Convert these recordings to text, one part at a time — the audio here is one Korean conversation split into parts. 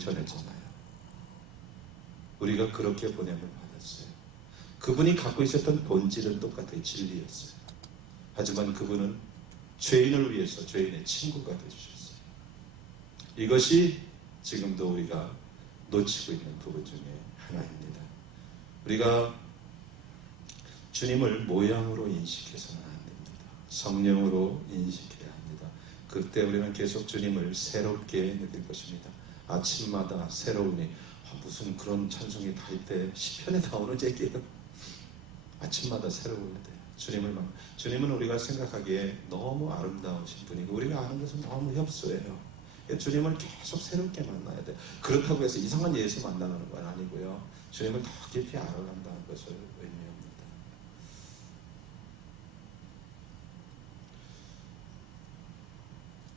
전했잖아요. 우리가 그렇게 보냄을 받았어요. 그분이 갖고 있었던 본질은 똑같아요. 진리였어요. 하지만 그분은 죄인을 위해서 죄인의 친구가 되주셨어요. 이것이 지금도 우리가 놓치고 있는 부분 중에 하나입니다. 우리가 주님을 모양으로 인식해서는 안 됩니다. 성령으로 인식해야 합니다. 그때 우리는 계속 주님을 새롭게 느낄 것입니다. 아침마다 새로우니 무슨 그런 찬송이 다 있대. 시편에 나오는 얘기예요. 아침마다 새로워야 돼요. 주님은 우리가 생각하기에 너무 아름다우신 분이고 우리가 아는 것은 너무 협소해요. 주님을 계속 새롭게 만나야 돼요. 그렇다고 해서 이상한 예수 만나는 건 아니고요. 주님을 더 깊이 알아간다는 것을 의미합니다.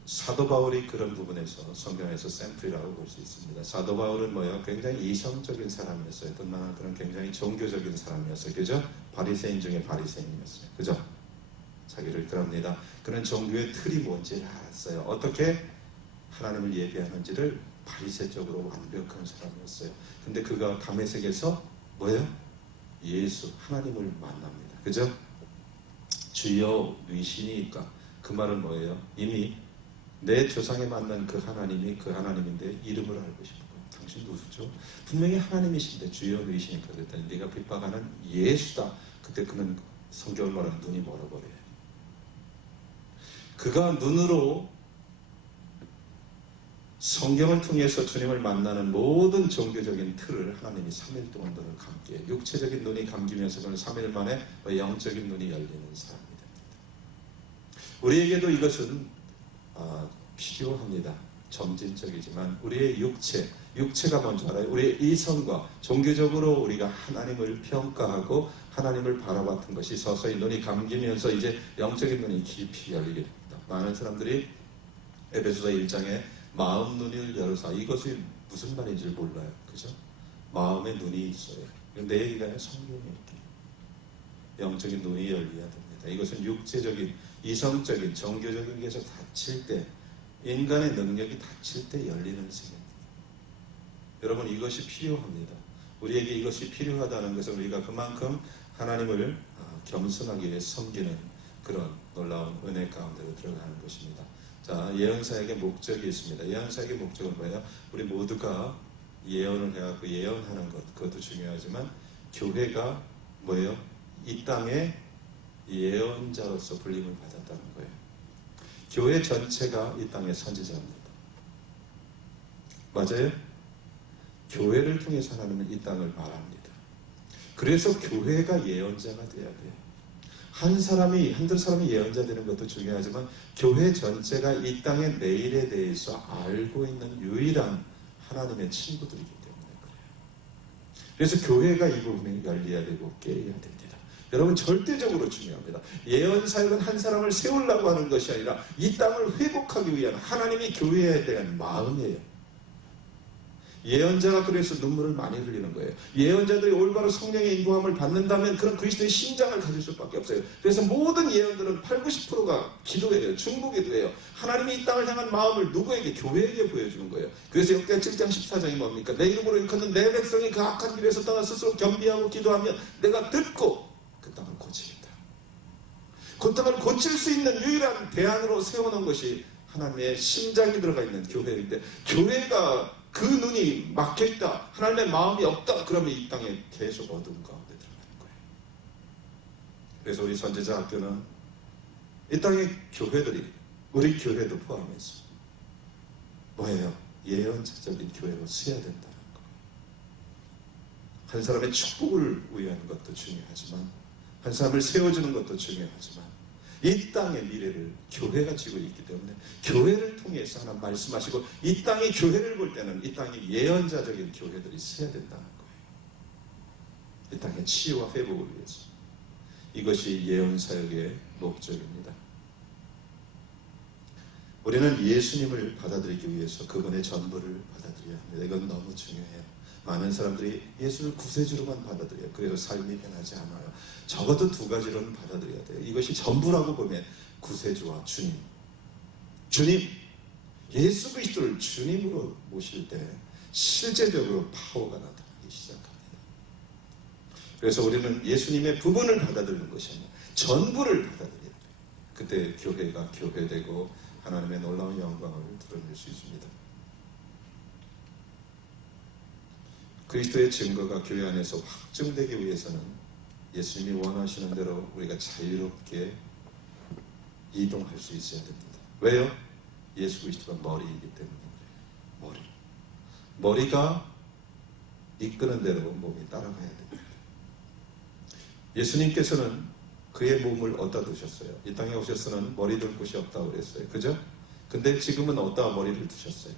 사도 바울이 그런 부분에서 성경에서 샘플이라고 볼 수 있습니다. 사도 바울은 뭐예요? 굉장히 이성적인 사람이었어요. 뿐만 그런 굉장히 종교적인 사람이었어요. 그죠? 바리새인 중에 바리새인이었어요. 그죠? 자기를 그럽니다. 그는 종교의 틀이 뭔지를 알았어요. 어떻게 하나님을 예배하는지를 바리새적으로 완벽한 사람이었어요. 근데 그가 다메섹에서 뭐예요? 예수, 하나님을 만납니다. 그죠? 주여 위시니까 그 말은 뭐예요? 이미 내 조상에 만난 그 하나님이 그 하나님인데 이름을 알고 싶은 거예요. 당신 누구죠? 분명히 하나님이신데 주여 위시니까 그랬더니 네가 핍박하는 예수다. 그때 그는 성경을 말하는 눈이 멀어버려요. 그가 눈으로 성경을 통해서 주님을 만나는 모든 종교적인 틀을 하나님이 3일 동안 눈을 감게, 육체적인 눈이 감기면서 그는 3일 만에 영적인 눈이 열리는 사람이 됩니다. 우리에게도 이것은 필요합니다. 점진적이지만 우리의 육체가 먼저 알아요. 우리의 이성과 종교적으로 우리가 하나님을 평가하고 하나님을 바라봤던 것이 서서히 눈이 감기면서 이제 영적인 눈이 깊이 열리게 됩니다. 많은 사람들이 에베소서 1장에 마음 눈을 열어서 이것이 무슨 말인지 몰라요. 그죠? 마음에 눈이 있어요. 내 얘기가 아니라 성경에 있게 영적인 눈이 열려야 됩니다. 이것은 육체적인, 이성적인, 종교적인 게서 닫힐 때, 인간의 능력이 닫힐 때 열리는 세계입니다. 여러분, 이것이 필요합니다. 우리에게 이것이 필요하다는 것은 우리가 그만큼 하나님을 겸손하게 위해 섬기는 그런 놀라운 은혜 가운데로 들어가는 것입니다. 자, 예언사에게 목적이 있습니다. 예언사에게 목적은 뭐예요? 우리 모두가 예언을 해갖고 예언하는 것, 그것도 중요하지만 교회가 뭐예요? 이 땅에 예언자로서 불림을 받았다는 거예요. 교회 전체가 이 땅의 선지자입니다. 맞아요? 교회를 통해서 하나님은 이 땅을 말합니다. 그래서 교회가 예언자가 돼야 돼요. 한두 사람이 예언자 되는 것도 중요하지만 교회 전체가 이 땅의 내일에 대해서 알고 있는 유일한 하나님의 친구들이기 때문에 그래요. 그래서 교회가 이 부분에 열려야 되고 깨어야 됩니다. 여러분, 절대적으로 중요합니다. 예언 사역은 한 사람을 세우려고 하는 것이 아니라 이 땅을 회복하기 위한 하나님이 교회에 대한 마음이에요. 예언자가 그래서 눈물을 많이 흘리는 거예요. 예언자들이 올바로 성령의 인도함을 받는다면 그런 그리스도의 심장을 가질 수밖에 없어요. 그래서 모든 예언들은 80~90%가 기도예요. 중보기도예요. 하나님이 이 땅을 향한 마음을 누구에게? 교회에게 보여주는 거예요. 그래서 역대 7장 14장이 뭡니까? 내 이름으로 일컫는 내 백성이 그 악한 길에서 떠나 스스로 겸비하고 기도하면 내가 듣고 그 땅을 고치겠다. 그 땅을 고칠 수 있는 유일한 대안으로 세워놓은 것이 하나님의 심장이 들어가 있는 교회인데, 교회가 그 눈이 막혀있다, 하나님의 마음이 없다, 그러면 이 땅에 계속 어두운 가운데 들어가는 거예요. 그래서 우리 선지자 학교는 이 땅의 교회들이, 우리 교회도 포함해서 뭐예요? 예언자적인 교회로 쓰여야 된다는 거예요. 한 사람의 축복을 위한 것도 중요하지만, 한 사람을 세워주는 것도 중요하지만, 이 땅의 미래를 교회가 지고 있기 때문에 교회를 통해서 하나 말씀하시고, 이 땅의 교회를 볼 때는 이 땅의 예언자적인 교회들이 서야 된다는 거예요. 이 땅의 치유와 회복을 위해서. 이것이 예언사역의 목적입니다. 우리는 예수님을 받아들이기 위해서 그분의 전부를 받아들여야 합니다. 이건 너무 중요해요. 많은 사람들이 예수를 구세주로만 받아들여요. 그래서 삶이 변하지 않아요. 적어도 두 가지로는 받아들여야 돼요. 이것이 전부라고 보면 구세주와 주님, 예수 그리스도를 주님으로 모실 때 실제적으로 파워가 나타나기 시작합니다. 그래서 우리는 예수님의 부분을 받아들이는 것이 아니라 전부를 받아들여야 돼요. 그때 교회가 교회되고 하나님의 놀라운 영광을 드러낼 수 있습니다. 그리스도의 증거가 교회 안에서 확증되기 위해서는 예수님이 원하시는 대로 우리가 자유롭게 이동할 수 있어야 됩니다. 왜요? 예수 그리스도가 머리이기 때문에 그래요. 머리가 이끄는 대로 몸이 따라가야 됩니다. 예수님께서는 그의 몸을 어디다 두셨어요? 이 땅에 오셔서는 머리 둘 곳이 없다고 그랬어요. 그죠? 근데 지금은 어디다 머리를 두셨어요?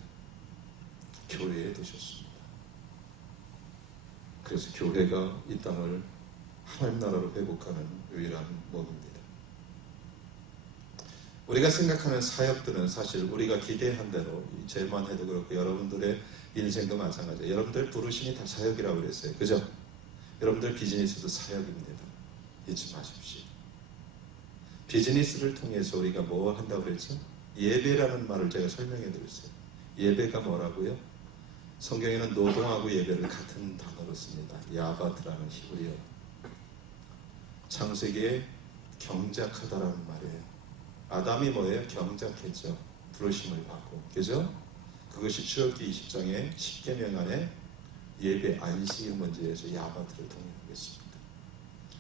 교회에 두셨습니다. 그래서 교회가 이 땅을 하나님 나라로 회복하는 유일한 몸입니다. 우리가 생각하는 사역들은 사실 우리가 기대한 대로, 제만 해도 그렇고 여러분들의 인생도 마찬가지예요. 여러분들 부르심이 다 사역이라고 그랬어요. 그죠? 여러분들 비즈니스도 사역입니다. 잊지 마십시오. 비즈니스를 통해서 우리가 뭘 한다고 그랬죠? 예배라는 말을 제가 설명해 드렸어요. 예배가 뭐라고요? 성경에는 노동하고 예배를 같은 단어로 씁니다. 야바트라는 히브리어. 창세기에 경작하다라는 말이에요. 아담이 뭐예요? 경작했죠. 부르심을 받고. 그죠? 그것이 출애굽기 20장의 10계명 안에 예배 안식일 문제에서 야바트를 통일하고 있습니다.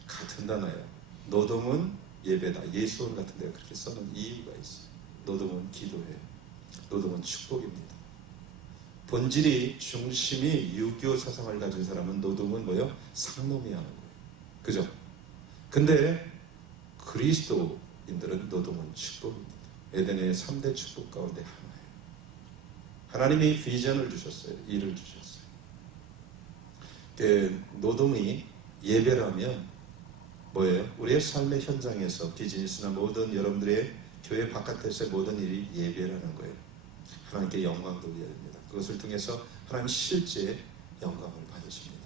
같은 단어예요. 노동은 예배다. 예수원 같은 데가 그렇게 써놓은 이유가 있어요. 노동은 기도예요. 노동은 축복입니다. 본질이 중심이 유교 사상을 가진 사람은 노동은 뭐예요? 상놈이 하는 거예요. 그죠? 근데 그리스도인들은 노동은 축복입니다. 에덴의 3대 축복 가운데 하나예요. 하나님이 비전을 주셨어요. 일을 주셨어요. 노동이 예배라면 뭐예요? 우리의 삶의 현장에서 비즈니스나 모든 여러분들의 교회 바깥에서의 모든 일이 예배라는 거예요. 하나님께 영광 돌려야 됩니다. 그것을 통해서 하나님 실제 영광을 받으십니다.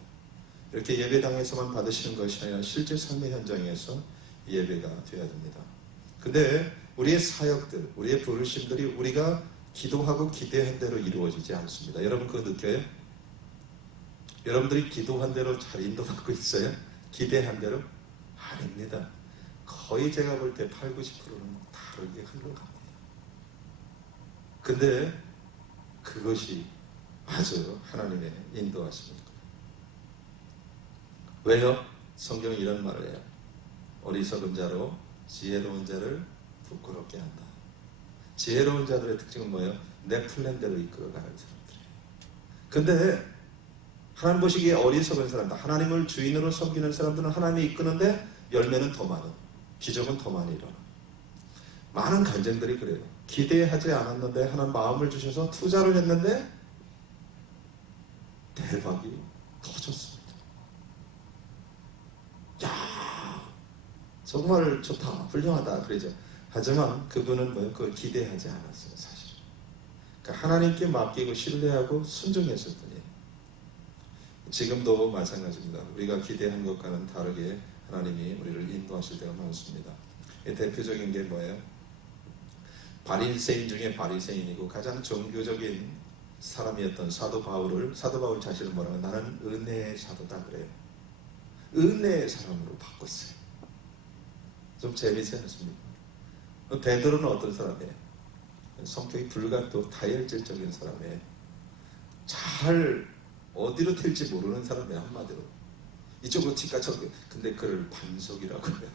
이렇게 예배당에서만 받으시는 것이 아니라 실제 삶의 현장에서 예배가 되어야 됩니다. 근데 우리의 사역들, 우리의 부르심들이 우리가 기도하고 기대한 대로 이루어지지 않습니다. 여러분 그거 느껴요? 여러분들이 기도한 대로 잘 인도받고 있어요? 기대한 대로? 아닙니다. 거의 제가 볼 때 80, 90%는 다르게 흘러갑니다. 근데 그것이 아주 하나님의 인도하십니다. 왜요? 성경은 이런 말을 해요. 어리석은 자로 지혜로운 자를 부끄럽게 한다. 지혜로운 자들의 특징은 뭐예요? 내 플랜대로 이끌어가는 사람들이에요. 근데 하나님 보시기에 어리석은 사람들, 하나님을 주인으로 섬기는 사람들은 하나님이 이끄는데 열매는 더 많아. 기적은 더 많이 일어나. 많은 간증들이 그래요. 기대하지 않았는데 하나님 마음을 주셔서 투자를 했는데 대박이 터졌습니다. 야, 정말 좋다, 훌륭하다 그러죠. 하지만 그분은 뭐예요? 그걸 기대하지 않았어요, 사실. 그러니까 하나님께 맡기고 신뢰하고 순종했을 뿐이에요. 지금도 마찬가지입니다. 우리가 기대한 것과는 다르게 하나님이 우리를 인도하실 때가 많습니다. 대표적인 게 뭐예요? 바리새인 중에 바리새인이고 가장 종교적인 사람이었던 사도 바울 자신을 뭐라고 하면 나는 은혜의 사도다 그래요. 은혜의 사람으로 바꿨어요. 좀 재미있지 않습니까? 베드로는 어떤 사람이에요? 성격이 불같고 다혈질적인 사람이에요. 잘 어디로 튈지 모르는 사람이에요. 한마디로 이쪽으로 뒷가쳐. 근데 그를 반석이라고 해요.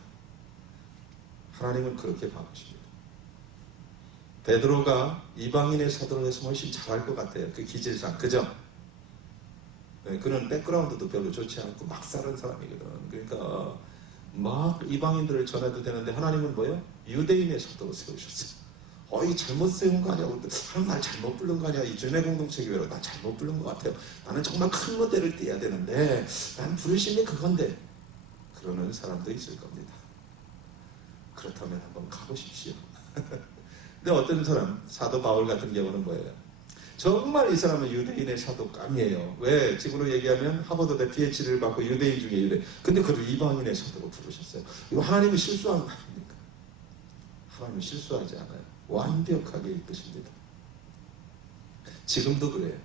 하나님은 그렇게 바꾸십니다. 베드로가 이방인의 사도를 해서 훨씬 잘할 것 같아요. 그 기질상. 그죠? 네, 그는 백그라운드도 별로 좋지 않고 막 사는 사람이거든. 그러니까 막 이방인들을 전해도 되는데 하나님은 뭐예요? 유대인의 사도로 세우셨어요. 이 잘못 세운 거 아니야? 하나님 날 잘못 부른 거 아니야? 이 준의 공동체 교회로 나 잘못 부른 것 같아요. 나는 정말 큰 모델을 띄어야 되는데 난 부르심이 그건데 그러는 사람도 있을 겁니다. 그렇다면 한번 가보십시오. 근데 어떤 사람, 사도 바울 같은 경우는 뭐예요? 정말 이 사람은 유대인의 사도감이에요. 왜? 지금으로 얘기하면 하버드대 PhD를 받고 유대인 중에 유대. 근데 그를 이방인의 사도로 부르셨어요. 이거 하나님은 실수한 거 아닙니까? 하나님은 실수하지 않아요. 완벽하게 이끄십니다. 지금도 그래요.